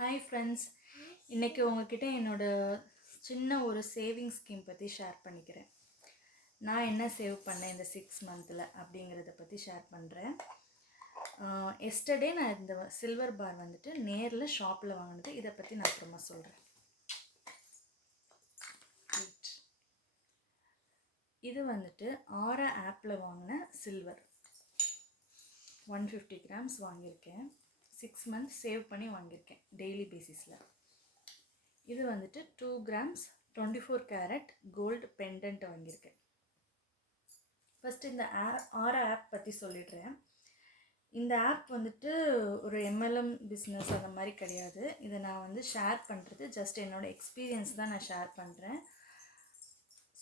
Hi friends, இன்றைக்கி உங்ககிட்ட என்னோட சின்ன ஒரு சேவிங் ஸ்கீம் பற்றி ஷேர் பண்ணிக்கிறேன். நான் என்ன சேவ் பண்ணேன் இந்த 6 மந்தில் அப்படிங்கிறத பற்றி ஷேர் பண்ணுறேன். எஸ்டர்டே நான் இந்த சில்வர் பார் வந்துட்டு நேரில் ஷாப்பில் வாங்கினது. இதை பற்றி நான் அப்புறமா சொல்கிறேன். இது வந்துட்டு ஆரா ஆப்பில் வாங்கின சில்வர் 150 கிராம்ஸ் வாங்கியிருக்கேன். 6 மந்த்ஸ் சேவ் பண்ணி வாங்கியிருக்கேன் டெய்லி பேசிஸில். இது வந்துட்டு 2 கிராம்ஸ் 24 கேரட் கோல்டு பெண்டன்ட் வாங்கியிருக்கேன். ஃபஸ்ட்டு இந்த ஆரா ஆப் பற்றி சொல்லிடுறேன். இந்த ஆப் வந்துட்டு ஒரு எம்எல்எம் பிஸ்னஸ் அந்த மாதிரி கிடையாது. இதை நான் வந்து ஷேர் பண்ணுறது ஜஸ்ட் என்னோடய எக்ஸ்பீரியன்ஸ் தான் நான் ஷேர் பண்ணுறேன்.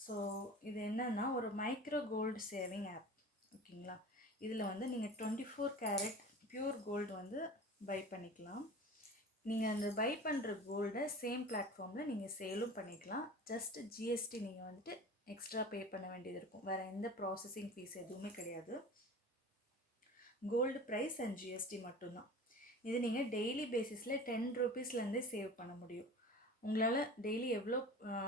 ஸோ இது என்னென்னா ஒரு மைக்ரோ கோல்டு சேவிங் ஆப், ஓகேங்களா. இதில் வந்து நீங்கள் 24 கேரட் பியூர் கோல்டு வந்து பை பண்ணிக்கலாம். நீங்கள் அந்த பை பண்ணுற கோல்டை சேம் பிளாட்ஃபார்மில் நீங்கள் சேலும் பண்ணிக்கலாம். ஜஸ்ட் ஜிஎஸ்டி நீங்கள் வந்துட்டு எக்ஸ்ட்ரா பே பண்ண வேண்டியது இருக்கும். வேறு எந்த ப்ராசஸிங் ஃபீஸ் எதுவுமே கிடையாது. கோல்டு ப்ரைஸ் அண்ட் ஜிஎஸ்டி மட்டும்தான். இது நீங்கள் டெய்லி பேசிஸில் 10 ரூபீஸ்லேருந்தே சேவ் பண்ண முடியும். உங்களால் டெய்லி எவ்வளோ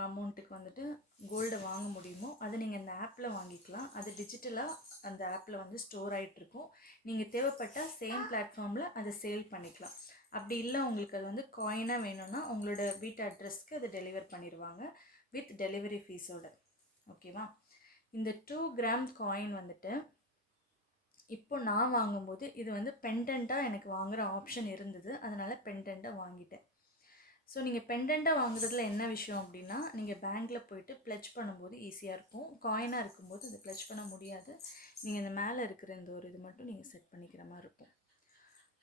அமௌண்ட்டுக்கு வந்துட்டு கோல்டை வாங்க முடியுமோ அதை நீங்கள் இந்த ஆப்பில் வாங்கிக்கலாம். அது டிஜிட்டலாக அந்த ஆப்பில் வந்து ஸ்டோர் ஆகிட்ருக்கும். நீங்கள் தேவைப்பட்டால் சேம் பிளாட்ஃபார்மில் அதை சேல் பண்ணிக்கலாம். அப்படி இல்லை உங்களுக்கு அது வந்து காயினாக வேணும்னா உங்களோட வீட்டு அட்ரஸ்க்கு அதை டெலிவர் பண்ணிடுவாங்க வித் டெலிவரி ஃபீஸோட, ஓகேவா. இந்த 2 கிராம் காயின் வந்துட்டு இப்போ நான் வாங்கும்போது இது வந்து பெண்டண்ட்டாக எனக்கு வாங்குகிற ஆப்ஷன் இருந்தது. அதனால் பெண்டண்ட்டாக வாங்கிட்டேன். ஸோ நீங்கள் பெண்டண்ட்டாக வாங்குறதுல என்ன விஷயம் அப்படின்னா, நீங்கள் பேங்க்கில் போய்ட்டு ப்ளெட்ஜ் பண்ணும்போது ஈஸியாக இருக்கும். காயினாக இருக்கும்போது அது ப்ளெட்ஜ் பண்ண முடியாது. நீங்கள் இந்த மேலே இருக்கிற இந்த ஒரு இது மட்டும் நீங்கள் செட் பண்ணிக்கிற மாதிரி இருக்கும்,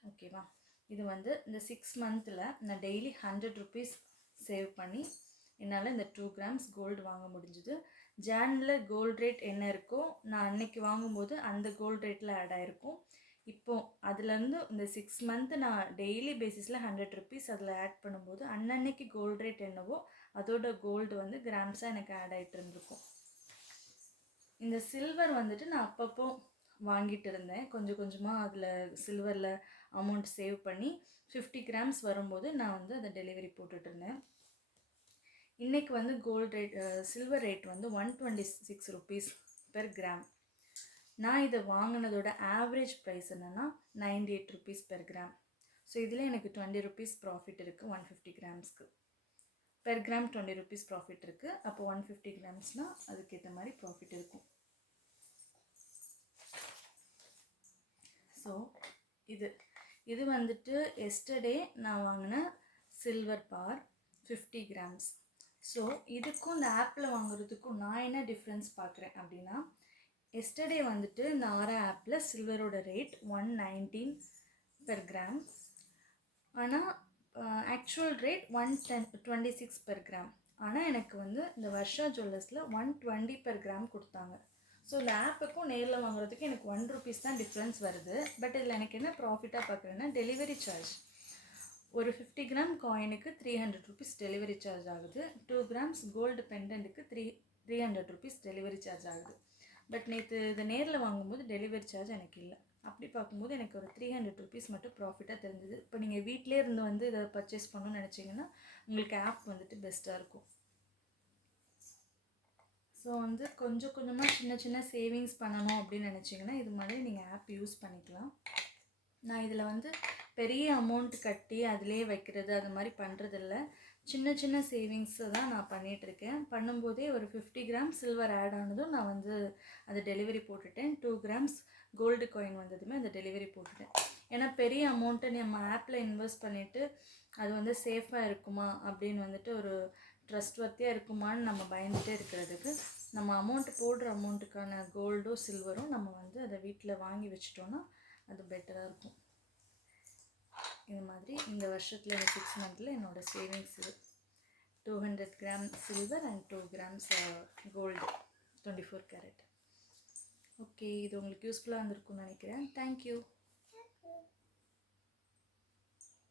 ஓகேவா. இது வந்து இந்த 6 மந்தில் நான் டெய்லி 100 ருபீஸ் சேவ் பண்ணி என்னால் இந்த 2 கிராம்ஸ் கோல்டு வாங்க முடிஞ்சுது. ஜானில் கோல்டு ரேட் என்ன இருக்கோ நான் அன்னைக்கு வாங்கும்போது அந்த கோல்டு ரேட்டில் ஆட் ஆகிருக்கும். இப்போது அதுலேருந்து இந்த 6 மந்த்து நான் டெய்லி பேசிஸில் 100 ருபீஸ் அதில் ஆட் பண்ணும்போது அன்னன்னைக்கு கோல்டு ரேட் என்னவோ அதோட கோல்டு வந்து கிராம்ஸாக எனக்கு ஆட் ஆகிட்டு இருந்திருக்கும். இந்த சில்வர் வந்துட்டு நான் அப்பப்போ வாங்கிட்டு இருந்தேன். கொஞ்சம் கொஞ்சமாக அதில் சில்வரில் அமௌண்ட் சேவ் பண்ணி 50 கிராம்ஸ் வரும்போது நான் வந்து அதை டெலிவரி போட்டுட்ருந்தேன். இன்றைக்கி வந்து கோல்டு ரேட் சில்வர் ரேட் வந்து 126 ருபீஸ் பெர் கிராம். நான் இதை வாங்கினதோட ஆவரேஜ் ப்ரைஸ் என்னென்னா 98 ருபீஸ் பெர் கிராம். ஸோ இதில் எனக்கு 20 ருபீஸ் ப்ராஃபிட் இருக்குது 150 கிராம்ஸ்க்கு. பெர் கிராம் 20 ருபீஸ் ப்ராஃபிட் இருக்குது. அப்போ 150 கிராம்ஸ்னால் அதுக்கேற்ற மாதிரி ப்ராஃபிட் இருக்கும். ஸோ இது வந்துட்டு எஸ்டர்டே நான் வாங்கின சில்வர் பார் 50 கிராம்ஸ். ஸோ இதுக்கும் இந்த ஆப்பில் வாங்குறதுக்கும் நான் என்ன டிஃப்ரென்ஸ் பார்க்குறேன் அப்படின்னா, எஸ்டர்டே வந்துட்டு இந்த ஆரா ஆப்பில் சில்வரோட ரேட் 119 பெர் கிராம். ஆனால் ஆக்சுவல் ரேட் 126 பெர் கிராம். ஆனால் எனக்கு வந்து இந்த வர்ஷா ஜுவல்லர்ஸில் 120 பெர் கிராம் கொடுத்தாங்க. ஸோ இந்த ஆப்புக்கும் நேரில் வாங்குறதுக்கு எனக்கு 1 ருபீஸ் தான் டிஃப்ரென்ஸ் வருது. பட் இதில் எனக்கு என்ன ப்ராஃபிட்டாக பார்க்குறேன்னா, டெலிவரி சார்ஜ் ஒரு 50 கிராம் காயினுக்கு 300 ருபீஸ் டெலிவரி சார்ஜ் ஆகுது. 2 கிராம்ஸ் கோல்டு பெண்டன்ட்டுக்கு 300 ருபீஸ் டெலிவரி சார்ஜ் ஆகுது. பட் நேற்று இதை நேரில் வாங்கும்போது டெலிவரி சார்ஜ் எனக்கு இல்லை. அப்படி பார்க்கும்போது எனக்கு ஒரு 300 ருபீஸ் மட்டும் ப்ராஃபிட்டாக தெரிஞ்சுது. இப்போ நீங்கள் வீட்டிலே இருந்து வந்து இதை பர்ச்சேஸ் பண்ணணும்னு நினச்சிங்கன்னா உங்களுக்கு ஆப் வந்துட்டு பெஸ்ட்டாக இருக்கும். ஸோ வந்து கொஞ்சம் கொஞ்சமாக சின்ன சின்ன சேவிங்ஸ் பண்ணணும் அப்படின்னு நினச்சிங்கன்னா இது மாதிரி நீங்கள் ஆப் யூஸ் பண்ணிக்கலாம். நான் இதில் வந்து பெரிய அமௌண்ட் கட்டி அதிலே வைக்கிறது அது மாதிரி பண்ணுறதில்ல. சின்ன சின்ன சேவிங்ஸை தான் நான் பண்ணிகிட்ருக்கேன். பண்ணும்போதே ஒரு 50 கிராம் சில்வர் ஆட் ஆனதும் நான் வந்து அதை டெலிவரி போட்டுட்டேன். 2 கிராம்ஸ் கோல்டு காயின் வந்ததுமே அதை டெலிவரி போட்டுட்டேன். ஏன்னா பெரிய அமௌண்ட்டை நம்ம ஆப்பில் இன்வெஸ்ட் பண்ணிவிட்டு அது வந்து சேஃபாக இருக்குமா அப்படின்னு வந்துட்டு ஒரு ட்ரஸ்ட்வர்த்தியாக இருக்குமான்னு நம்ம பயந்துகிட்டே இருக்கிறதுக்கு நம்ம அமௌண்ட்டு போடுற அமௌண்ட்டுக்கான கோல்டோ சில்வரும் நம்ம வந்து அதை வீட்டில் வாங்கி வச்சிட்டோன்னா அது பெட்டராக இருக்கும். இது மாதிரி இந்த வருஷத்தில் இந்த 6 மந்தில் என்னோடய சேவிங்ஸ் இது 200 gram silver and 2 grams gold 24 carat. Okay, இது உங்களுக்கு யூஸ்ஃபுல்லாக இருந்திருக்கும்னு நினைக்கிறேன். தேங்க்யூ.